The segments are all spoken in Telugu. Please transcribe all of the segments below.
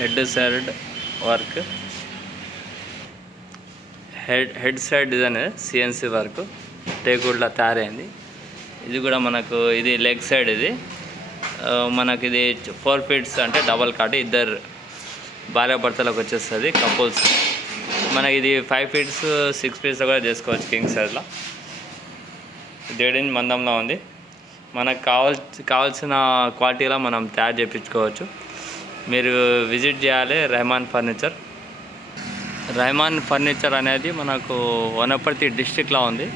Head side work, head side design CNC work టేకుడ్లా తయారైంది. ఇది కూడా మనకు ఇది లెగ్ సైడ్, ఇది మనకి ఇది 4 ఫీట్స్ అంటే డబల్ కాట్, ఇద్దరు భార్యాభర్తలకు వచ్చేస్తుంది కపుల్స్. మనకి ఇది 5 ఫీట్స్ 6 ఫీట్స్ కూడా చేసుకోవచ్చు కింగ్ సైజ్లో. 7 ఇంచ్ మందంలో ఉంది. మనకు కావాల్సిన క్వాలిటీలో మనం తయారు చేయించుకోవచ్చు. మీరు విజిట్ చేయాలి రెహమాన్ ఫర్నిచర్. రెహమాన్ ఫర్నిచర్ అనేది మనకు వనపర్తి డిస్టిక్లో ఉంది.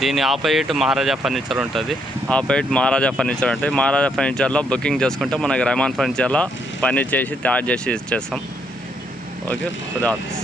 దీని ఆపోజిట్ మహారాజా ఫర్నిచర్ ఉంటుంది. మహారాజా ఫర్నిచర్లో బుకింగ్ చేసుకుంటే మనకి రెహమాన్ ఫర్నిచర్లో పని చేసి తయారు చేసి ఇచ్చేస్తాం. ఓకే, ఖుదా హాఫిజ్.